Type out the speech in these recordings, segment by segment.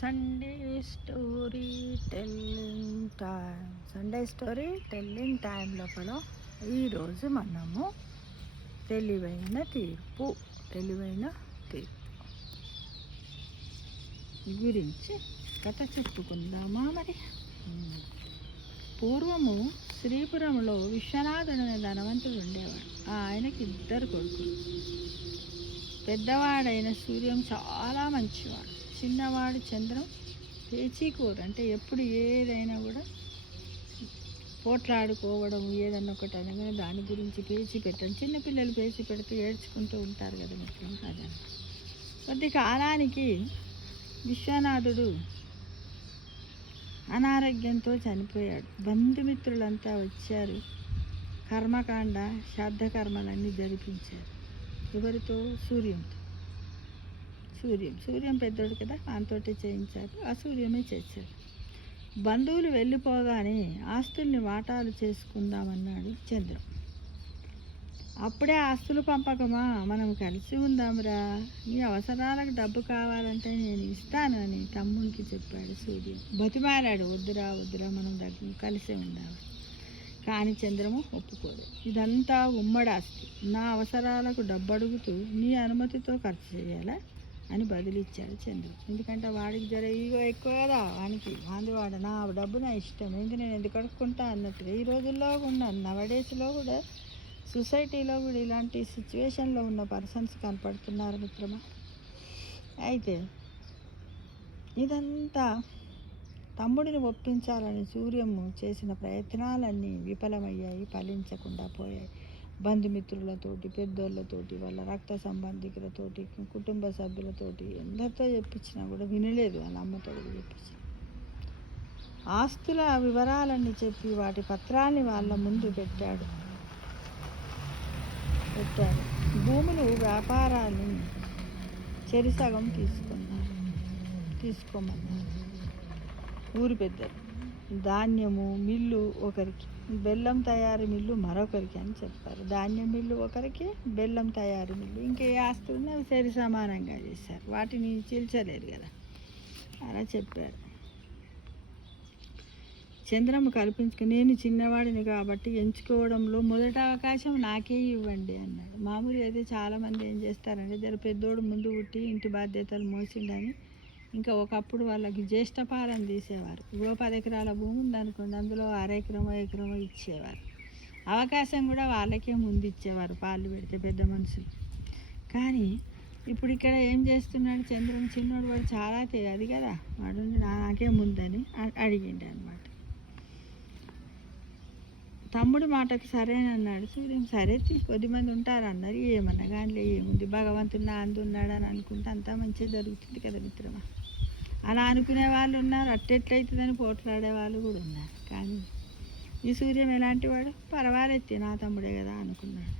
Sunday story telling time లోపల ఈరోజు మనము తెలివైన తీర్పు గురించి కథ చెప్పుకుందామా మరి. పూర్వము శ్రీపురంలో విశ్వనాథుడు అనే ధనవంతుడు ఉండేవాడు. ఆయనకి 2 కొడుకులు. పెద్దవాడైన సూర్యం చాలా మంచివాడు. చిన్నవాడు చంద్రం పేచీకూర, అంటే ఎప్పుడు ఏదైనా కూడా పోట్లాడుకోవడం, ఏదన్నా ఒకటి అనగానే దాని గురించి పేచి పెట్టడం. చిన్నపిల్లలు పేచి పెడుతూ ఏడ్చుకుంటూ ఉంటారు కదా మిత్రం. అదే కొద్ది కాలానికి విశ్వనాథుడు అనారోగ్యంతో చనిపోయాడు. బంధుమిత్రులంతా వచ్చారు. కర్మకాండ శ్రాద్ధకర్మలన్నీ జరిపించారు. ఎవరితో? సూర్యం పెద్దోడు కదా, ఆయనతోటే చేయించారు. ఆ సూర్యమే చేశాడు. బంధువులు వెళ్ళిపోగానే ఆస్తుల్ని వాటాలు చేసుకుందామన్నాడు చంద్రం. అప్పుడే ఆస్తులు పంపకమా, మనం కలిసి ఉందాంరా, నీ అవసరాలకు డబ్బు కావాలంటే నేను ఇస్తాను అని తమ్మునికి చెప్పాడు సూర్యం. బతిమాలాడు, వద్దురా మనం కలిసే ఉందాం. కానీ చంద్రము ఒప్పుకోదు. ఇదంతా ఉమ్మడి ఆస్తి, నా అవసరాలకు డబ్బు అడుగుతూ నీ అనుమతితో ఖర్చు చేయాలా అని బదిలిచ్చాడు చంద్రుడు. ఎందుకంటే వాడికి జర ఈగో ఎక్కువ కదా, వాడు నా డబ్బు నా ఇష్టం, ఏంటి నేను ఎందుకు అడుక్కుంటా అన్నట్టుగా. ఈ రోజుల్లో కూడా నవడేస్లో కూడా సొసైటీలో కూడా ఇలాంటి సిచ్యువేషన్లో ఉన్న పర్సన్స్ కనపడుతున్నారు మిత్రమా. అయితే ఇదంతా తమ్ముడిని ఒప్పించాలని సూర్యము చేసిన ప్రయత్నాలన్నీ విఫలమయ్యాయి, ఫలించకుండా పోయాయి. బంధుమిత్రులతోటి, పెద్దోళ్ళతోటి, వాళ్ళ రక్త సంబంధికులతోటి, కుటుంబ సభ్యులతోటి ఎందరితో చెప్పించినా కూడా వినలేదు. వాళ్ళ అమ్మతో కూడా చెప్పించిన. ఆస్తుల వివరాలన్నీ చెప్పి వాటి పత్రాన్ని వాళ్ళ ముందు పెట్టాడు. భూములు, వ్యాపారాన్ని చెరిసగం తీసుకోమన్నారు ఊరి పెద్దలు. ధాన్యము మిల్లు ఒకరికి, బెల్లం తయారీ మిల్లు మరొకరికి అని చెప్పారు. ధాన్యం మిల్లు ఒకరికి, బెల్లం తయారీ మిల్లు ఇంకే ఆస్తులను అవి సరి సమానంగా చేశారు. వాటిని చీల్చలేరు కదా, అలా చెప్పారు. చంద్రము కల్పించుకుని, నేను చిన్నవాడిని కాబట్టి ఎంచుకోవడంలో మొదటి అవకాశం నాకే ఇవ్వండి అన్నాడు. మామూలుగా అయితే చాలామంది ఏం చేస్తారంటే, జర పెద్దోడు ముందు పుట్టి ఇంటి బాధ్యతలు మోసిండని ఇంకా ఒకప్పుడు వాళ్ళకి జ్యేష్ఠపాలన తీసేవారు. ఇప్పుడు 10 ఎకరాల భూమి ఉందనుకోండి, అందులో 1/2 ఎకరమో ఇచ్చేవారు. అవకాశం కూడా వాళ్ళకే ముందు ఇచ్చేవారు పాలు పెడితే పెద్ద మనుషులు. కానీ ఇప్పుడు ఇక్కడ ఏం చేస్తున్నాడు చంద్రం, చిన్నోడు వాడు చాలా అది కదా, వాడు నాకే ముందని అడిగిండు అనమాట. తమ్ముడి మాటకు సరేనన్నాడు సూర్యం. సరే కొద్దిమంది ఉంటారన్నారు, ఏమన్నా కానీ ఏముంది, భగవంతుడు నా అందున్నాడు అని అనుకుంటే అంతా మంచిగా జరుగుతుంది కదా మిత్రమా. అలా అనుకునే వాళ్ళు ఉన్నారు, అట్టెట్లయితుందని పోట్లాడే వాళ్ళు కూడా ఉన్నారు. కానీ ఈ సూర్యం ఎలాంటి వాడు, పర్వాలేదు నా తమ్ముడే కదా అనుకున్నాడు.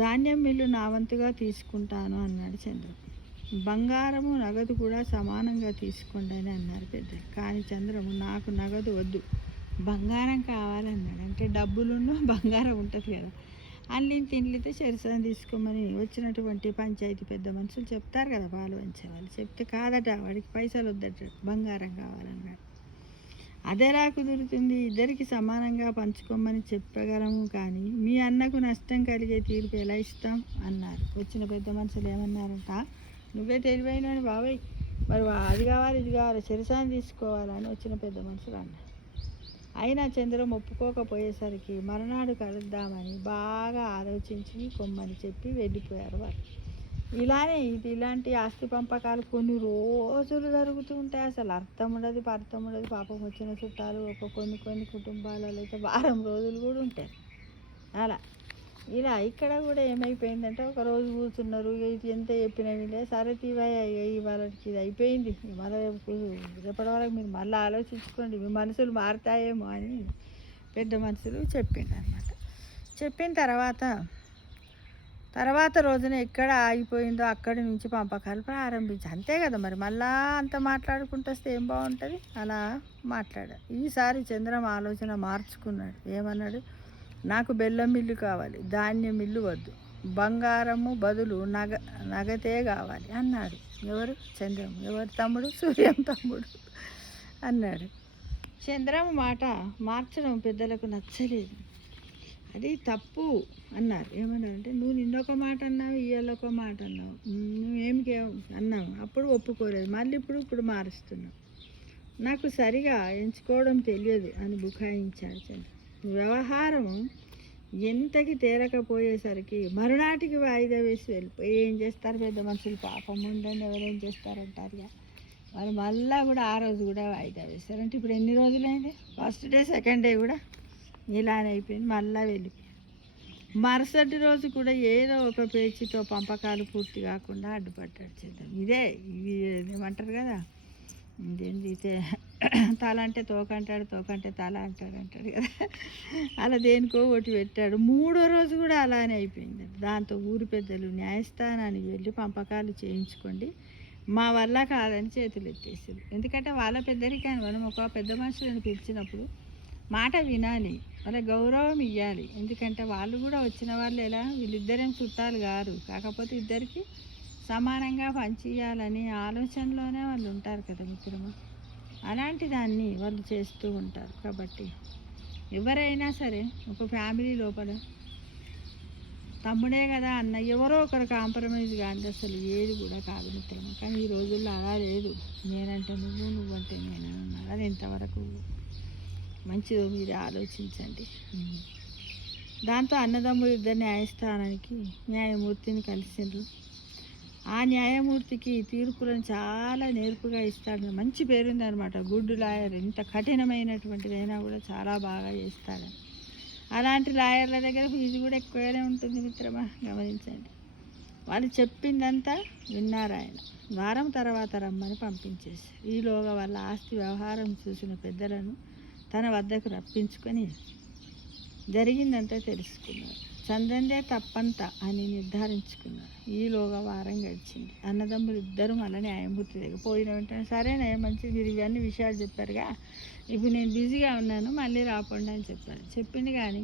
ధాన్యం మిల్లు నా వంతుగా తీసుకుంటాను అన్నాడు చంద్రం. బంగారము నగదు కూడా సమానంగా తీసుకోండి అని అన్నారు పెద్దలు. కానీ చంద్రము, నాకు నగదు వద్దు, బంగారం కావాలన్నాడు. అంటే డబ్బులున్న బంగారం ఉంటుంది కదా, అన్ని తిండితే చెరసని తీసుకోమని వచ్చినటువంటి పంచాయతీ పెద్ద మనుషులు చెప్తారు కదా, పాలు పంచేవాళ్ళు. చెప్తే కాదట, వాడికి పైసలు వద్దట, బంగారం కావాలన్నాడు. అదేలా కుదురుతుంది, ఇద్దరికి సమానంగా పంచుకోమని చెప్పగలము, కానీ మీ అన్నకు నష్టం కలిగే తీర్పు ఎలా ఇస్తాం అన్నారు. వచ్చిన పెద్ద మనుషులు ఏమన్నారంట, నువ్వే తెలివైన బాబాయ్, మరి అది కావాలి ఇది కావాలి, చెరసాని తీసుకోవాలని వచ్చిన పెద్ద మనుషులు అన్నారు. అయినా చంద్రం ఒప్పుకోకపోయేసరికి మరునాడు కలుద్దామని బాగా ఆలోచించి కొమ్మని చెప్పి వెళ్ళిపోయారు వాళ్ళు. ఇలాంటి ఆస్తి పంపకాలు కొన్ని రోజులు జరుగుతూ ఉంటాయి. అసలు అర్థం ఉండదు, పాపం వచ్చిన చుట్టాలు కొన్ని కుటుంబాలలో అయితే వారం రోజులు కూడా ఉంటాయి. ఇలా ఇక్కడ కూడా ఏమైపోయిందంటే, ఒక రోజు కూర్చున్నారు, ఇది ఎంత చెప్పినా వీళ్ళే, సరే వాళ్ళకి ఇది అయిపోయింది, మళ్ళీ రేపటి వరకు మీరు మళ్ళీ ఆలోచించుకోండి, మీ మనసులు మారుతాయేమో అని పెద్ద మనుషులు చెప్పిండు అనమాట. చెప్పిన తర్వాత రోజున ఎక్కడ ఆగిపోయిందో అక్కడి నుంచి పంపకాలు ప్రారంభించి, అంతే కదా మరి, మళ్ళా అంత మాట్లాడుకుంటూ వస్తే ఏం బాగుంటుంది. అలా మాట్లాడారు. ఈసారి చంద్రం ఆలోచన మార్చుకున్నాడు. ఏమన్నాడు, నాకు బెల్లం మిల్లు కావాలి, ధాన్యం మిల్లు వద్దు. బంగారము బదులు నగతే కావాలి అన్నాడు. ఎవరు? చంద్రము. ఎవరు తమ్ముడు? సూర్యం తమ్ముడు అన్నాడు. చంద్రము మాట మార్చడం పెద్దలకు నచ్చలేదు. అది తప్పు అన్నారు. ఏమన్నారంటే, నువ్వు నిన్నొక మాట అన్నావు, ఇయ్యాలొక మాట అన్నావు, నువ్వేమికే అన్నావు, అప్పుడు ఒప్పుకోలేదు, మళ్ళీ ఇప్పుడు మారుస్తున్నావు, నాకు సరిగా ఎంచుకోవడం తెలియదు అని బుకాయించాడు చంద్ర. వ్యవహారం ఎంతకి తేరకపోయేసరికి మరునాటికి వాయిదా వేసి వెళ్ళిపోయి ఏం చేస్తారు పెద్ద మనుషులు, పాపం ఉండండి ఎవరేం చేస్తారంటారుగా. వాళ్ళు మళ్ళీ కూడా ఆ రోజు కూడా వాయిదా వేస్తారంటే ఇప్పుడు ఎన్ని రోజులైంది, ఫస్ట్ డే సెకండ్ డే కూడా ఇలానే అయిపోయింది. మళ్ళీ వెళ్ళిపోయారు. మరుసటి రోజు కూడా ఏదో ఒక పేచీతో పంపకాలు పూర్తి కాకుండా అడ్డుపడ్డాడు చేద్దాం. ఇది ఏమంటారు కదా, ఇదేంటి తల అంటే తోక అంటాడు, తోక అంటే తల అంటాడు కదా, అలా దేనికో ఒకటి పెట్టాడు. మూడో రోజు కూడా అలానే అయిపోయింది. దాంతో ఊరి పెద్దలు న్యాయస్థానానికి వెళ్ళి పంపకాలు చేయించుకోండి, మా వల్ల కాదని చేతులు ఎత్తేసారు. ఎందుకంటే వాళ్ళ పెద్దరికాన్ని మనం ఒక పెద్ద మనుషులను పిలిచినప్పుడు మాట వినాలి, వాళ్ళ గౌరవం ఇవ్వాలి. ఎందుకంటే వాళ్ళు కూడా వచ్చిన వాళ్ళు ఎలా, వీళ్ళిద్దరేం చుట్టాలు కాదు, కాకపోతే ఇద్దరికి సమానంగా పంచియాలని ఆలోచనలోనే వాళ్ళు ఉంటారు కదా మిత్రమా. అలాంటి దాన్ని వాళ్ళు చేస్తూ ఉంటారు. కాబట్టి ఎవరైనా సరే ఒక ఫ్యామిలీ లోపల తమ్ముడే కదా అన్న ఎవరో ఒకరు కాంప్రమైజ్ కాదు, అసలు ఏది కూడా కాదు మిత్రమా. కానీ ఈ రోజుల్లో అలా లేదు. నేనంటే నువ్వంటే నేను అన్నారు. అది ఎంతవరకు మంచిదో మీరు ఆలోచించండి. దాంతో అన్నదమ్ములు ఇద్దరు న్యాయస్థానానికి న్యాయమూర్తిని కలిసిండ్రు. ఆ న్యాయమూర్తికి తీర్పులను చాలా నేర్పుగా ఇస్తాడు. మంచి పేరుంది అనమాట, గుడ్ లాయర్. ఎంత కఠినమైనటువంటిదైనా కూడా చాలా బాగా చేస్తాడు. అలాంటి లాయర్ల దగ్గర ఫీజు కూడా ఎక్కువగానే ఉంటుంది మిత్రమా, గమనించండి. వాళ్ళు చెప్పిందంతా విన్నారు. ఆయన వారం తర్వాత రమ్మని పంపించేశారు. ఈలోగా వాళ్ళ ఆస్తి వ్యవహారం చూసిన పెద్దలను తన వద్దకు రప్పించుకొని జరిగిందంతా తెలుసుకున్నారు. చంద్రందే తప్పంత అని నిర్ధారించుకున్నారు. ఈలోగా వారం గడిచింది. అన్నదమ్ములు ఇద్దరు మళ్ళీ న్యాయమూర్తి దగ్గర పోయిన వెంటనే, సరేనా మంచిది, మీరు ఇవన్నీ విషయాలు చెప్పారుగా, ఇప్పుడు నేను బిజీగా ఉన్నాను, మళ్ళీ రాకుండా అని చెప్పారు. చెప్పింది కానీ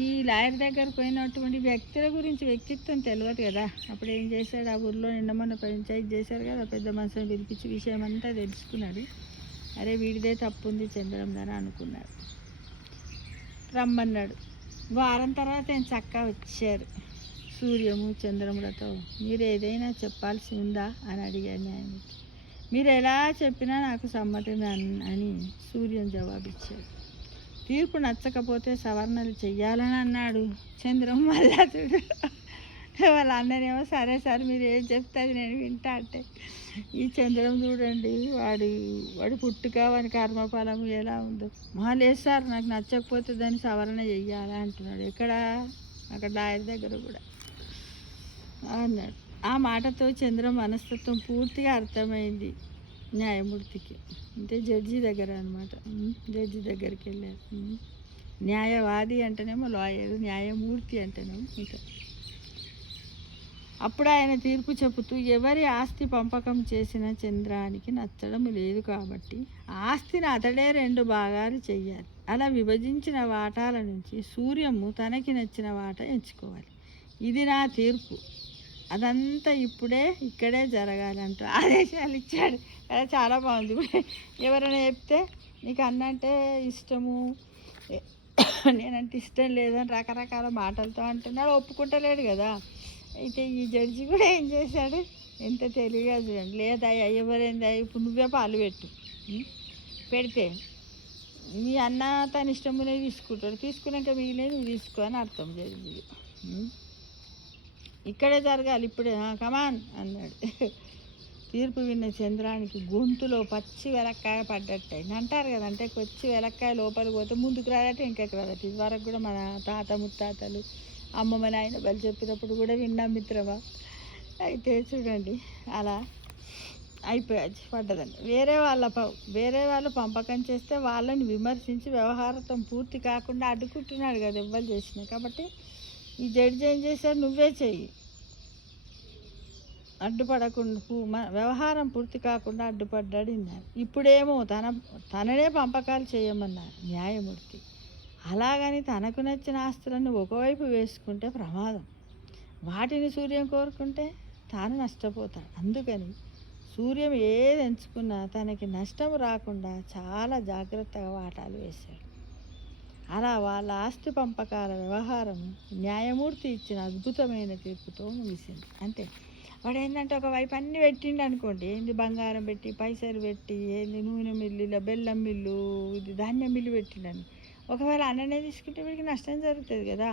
ఈ లాయర్ దగ్గర పోయినటువంటి వ్యక్తుల గురించి వ్యక్తిత్వం తెలియదు కదా. అప్పుడు ఏం చేశాడు, ఆ ఊర్లో నిన్న మొన్న పంచాయతీ చేశారు కదా, పెద్ద మనుషులను పిలిపించి విషయం అంతా తెలుసుకున్నాడు. అరే వీడిదే తప్పు ఉంది చంద్రందని అనుకున్నాడు. రమ్మన్నాడు. వారం తర్వాత ఆయన చక్కా వచ్చారు. సూర్యము చంద్రములతో, మీరు ఏదైనా చెప్పాల్సి ఉందా అని అడిగాడు న్యాయమూర్తి. మీరు ఎలా చెప్పినా నాకు సమ్మతమే అని సూర్యం జవాబిచ్చాడు. తీర్పు నచ్చకపోతే సవరణలు చెయ్యాలని అన్నాడు. చంద్రం మళ్ళా చూడు, వాళ్ళ అన్ననేమో సరే సార్ మీరు ఏం చెప్తే అది నేను వింటా అంటే, ఈ చంద్రం చూడండి, వాడు పుట్టుక వాని కర్మఫలం ఎలా ఉందో, లేదు సార్ నాకు నచ్చకపోతే దాన్ని సవరణ చెయ్యాలి అంటున్నాడు. అక్కడ లాయర్ దగ్గర కూడా అన్నాడు. ఆ మాటతో చంద్రం మనస్తత్వం పూర్తిగా అర్థమైంది న్యాయమూర్తికి. అంటే జడ్జి దగ్గర అనమాట. జడ్జి దగ్గరికి వెళ్ళారు. న్యాయవాది అంటేనేమో లాయర్, న్యాయమూర్తి అంటేనేమో ఇంకా. అప్పుడు ఆయన తీర్పు చెబుతూ, ఎవరి ఆస్తి పంపకం చేసిన చంద్రానికి నచ్చడం లేదు కాబట్టి ఆస్తిని అతడే 2 భాగాలు చెయ్యాలి. అలా విభజించిన వాటాల నుంచి సూర్యము తనకి నచ్చిన వాటా ఎంచుకోవాలి. ఇది నా తీర్పు, అదంతా ఇక్కడే జరగాలంటూ ఆదేశాలు ఇచ్చాడు. చాలా బాగుంది. ఎవరైనా చెప్తే నీకు అన్నంటే ఇష్టము, నేనంటే ఇష్టం లేదని రకరకాల మాటలతో అంటున్నాడు, ఒప్పుకుంటలేడు కదా. అయితే ఈ జడ్జి కూడా ఏం చేశాడు, ఎంత తెలివిగా చూడండి. లేదా ఎవరైందా, ఇప్పుడు నువ్వే పాలు పెడితే మీ అన్న తన ఇష్టమునే తీసుకుంటాడు, తీసుకున్నాక మిగిలిన నువ్వు తీసుకో అని అర్థం జడ్జి. ఇక్కడే జరగాలి, ఇప్పుడే కమాన్ అన్నాడు. తీర్పు విన్న చంద్రానికి గొంతులో పచ్చి వెలక్కాయ పడ్డట్టయింది అంటారు కదా. అంటే కొచ్చి వెలక్కాయ లోపలికి పోతే ముందుకు రాదట, ఇంకెక్క రాదట. ఇది వరకు కూడా మన తాత ముత్తాతలు అమ్మమ్మ నాయన వాళ్ళు చెప్పినప్పుడు కూడా విన్నాం మిత్రమా. అయితే చూడండి అలా అయిపోయాది, పడ్డదండి. వేరే వాళ్ళు పంపకం చేస్తే వాళ్ళని విమర్శించి వ్యవహారం పూర్తి కాకుండా అడ్డుకుంటున్నాడు కదా ఎవ్వరు చేసినా. కాబట్టి ఈ జడ్జి ఏం చేశాడు, నువ్వే చెయ్యి, అడ్డుపడకుండా వ్యవహారం పూర్తి కాకుండా అడ్డుపడ్డాడు ఇన్నారు. ఇప్పుడేమో తననే పంపకాలు చేయమన్నారు న్యాయమూర్తి. అలాగని తనకు నచ్చిన ఆస్తులను ఒకవైపు వేసుకుంటే ప్రమాదం. వాటిని సూర్యం కోరుకుంటే తాను నష్టపోతాడు. అందుకని సూర్యం ఏది ఎంచుకున్నా తనకి నష్టం రాకుండా చాలా జాగ్రత్తగా వాటాలు వేశాడు. అలా వాళ్ళ ఆస్తి పంపకాల వ్యవహారం న్యాయమూర్తి ఇచ్చిన అద్భుతమైన తీర్పుతో ముగిసింది. అంతే. వాడు ఏంటంటే ఒకవైపు అన్నీ పెట్టిండు అనుకోండి, ఏంది బంగారం పెట్టి, పైసలు పెట్టి, ఏంది నూనె మిల్లు, ఇలా బెల్లం మిల్లు, ఇది ధాన్యం మిల్లు పెట్టిండని, ఒకవేళ అన్ననే తీసుకుంటే వీడికి నష్టం జరుగుతుంది కదా.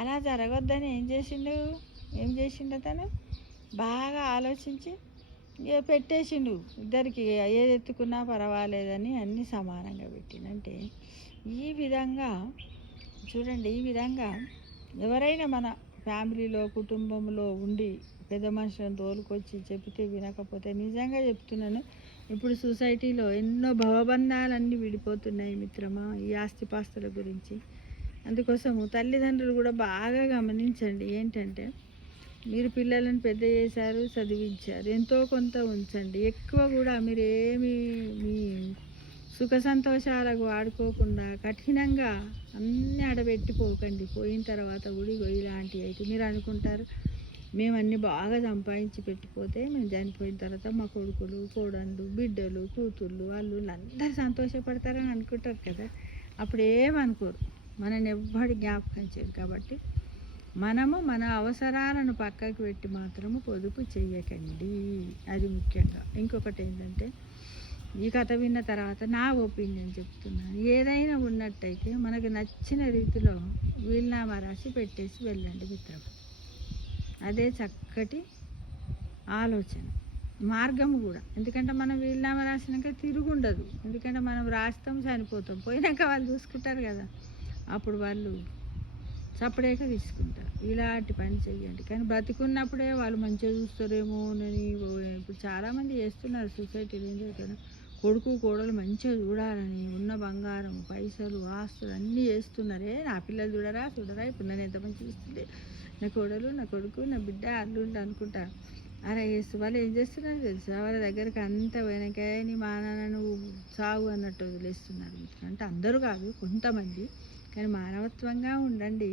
అలా జరగొద్దని ఏం చేసిండు అతను బాగా ఆలోచించి పెట్టేసిండు. ఇద్దరికి ఏది ఎత్తుకున్నా పర్వాలేదని అన్నీ సమానంగా పెట్టిండంటే ఈ విధంగా చూడండి. ఈ విధంగా ఎవరైనా మన ఫ్యామిలీలో కుటుంబంలో ఉండి పెద్ద మనుషులను తోలుకొచ్చి చెబితే వినకపోతే, నిజంగా చెప్తున్నాను, ఇప్పుడు సొసైటీలో ఎన్నో భవబంధాలన్నీ విడిపోతున్నాయి మిత్రమా ఈ ఆస్తిపాస్తుల గురించి. అందుకోసము తల్లిదండ్రులు కూడా బాగా గమనించండి. ఏంటంటే మీరు పిల్లలను పెద్ద చేశారు, చదివించారు, ఎంతో కొంత ఉంచండి. ఎక్కువ కూడా మీరేమి మీ సుఖ సంతోషాలకు వాడుకోకుండా కఠినంగా అన్నీ ఆడబెట్టిపోకండి. పోయిన తర్వాత కూడా ఇలాంటివి అయితే మీరు అనుకుంటారు మేము అన్నీ బాగా సంపాదించి పెట్టిపోతే మేము చనిపోయిన తర్వాత మా కొడుకులు, కోడళ్ళు, బిడ్డలు, కూతుళ్ళు, అల్లుళ్ళు అందరూ సంతోషపడతారని అనుకుంటారు కదా. అప్పుడు ఏమనుకోరు, మనని ఎవ్వడి జ్ఞాపకం చేయరు. కాబట్టి మనము మన అవసరాలను పక్కకు పెట్టి మాత్రము పొదుపు చేయకండి. అది ముఖ్యంగా. ఇంకొకటి ఏంటంటే ఈ కథ విన్న తర్వాత నా ఒపీనియన్ చెప్తున్నాను. ఏదైనా ఉన్నట్టయితే మనకు నచ్చిన రీతిలో వీలునామా రాసి పెట్టేసి వెళ్ళండి మిత్రం. అదే చక్కటి ఆలోచన మార్గం కూడా. ఎందుకంటే మనం వీలునామా రాసినాక తిరుగుండదు. ఎందుకంటే మనం రాస్తాం, చనిపోతాం, పోయినాక వాళ్ళు చూసుకుంటారు కదా. అప్పుడు వాళ్ళు సపరేట్గా తీసుకుంటారు. ఇలాంటి పని చెయ్యండి. కానీ బ్రతికున్నప్పుడే వాళ్ళు మంచిగా చూస్తారేమోనని ఇప్పుడు చాలామంది చేస్తున్నారు సొసైటీలో. ఏం చేస్తారు, కొడుకు కోడలు మంచిగా చూడాలని ఉన్న బంగారం, పైసలు, ఆస్తులు అన్నీ చేస్తున్నారే. నా పిల్లలు చూడరా ఇప్పుడు నన్ను ఎంత మంచి చూస్తుంది, నా కోడలు, నా కొడుకు, నా బిడ్డ, అల్లుండి అనుకుంటారు. అలా చేస్తూ వాళ్ళు ఏం చేస్తున్నారు తెలుసా, వాళ్ళ దగ్గరికి అంత వెనకాయ నీ మా నాన్న నువ్వు సాగు అన్నట్టు వదిలేస్తున్నారు. అంటే అందరూ కాదు, కొంతమంది. కానీ మానవత్వంగా ఉండండి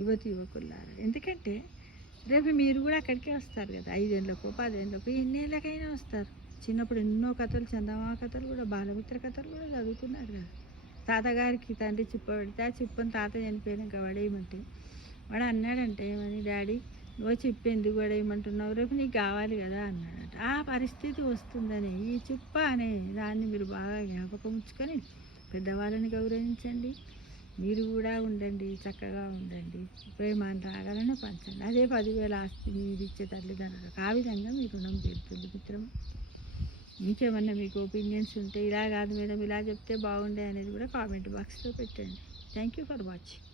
యువకులారా. ఎందుకంటే రేపు మీరు కూడా అక్కడికే వస్తారు కదా. 5 ఏళ్ళకో 10 ఏళ్ళకో ఎన్నేళ్ళకైనా వస్తారు. చిన్నప్పుడు ఎన్నో కథలు, చందమామ కథలు కూడా, బాలమిత్ర కథలు కూడా చదువుకున్నారు కదా. తాతగారికి తండ్రి చిప్ప పెడితే ఆ చిప్పని తాత చనిపోయాక పడేయమంటే వాడు అన్నాడంటే, ఏమని, డాడీ నువ్వు చిప్ప ఎందుకు పడేయమంటున్నావు, రేపు నీకు కావాలి కదా అన్నాడట. ఆ పరిస్థితి వస్తుందని ఈ చిప్ప అనే దాన్ని మీరు బాగా జ్ఞాపకం ఉంచుకొని పెద్దవాళ్ళని గౌరవించండి. మీరు కూడా ఉండండి, చక్కగా ఉండండి, ప్రేమాన్ని రాగాలని పంచండి. అదే 10,000 ఆస్తి మీరు ఇచ్చే తల్లిదండ్రులకు ఆ విధంగా మీ రుణం తీరుతుంది మిత్రం. ఇంకేమన్నా మీకు ఒపీనియన్స్ ఉంటే, ఇలా కాదు మేడం ఇలా చెప్తే బాగుండే అనేది కూడా కామెంట్ బాక్స్లో పెట్టండి. Thank you for watching.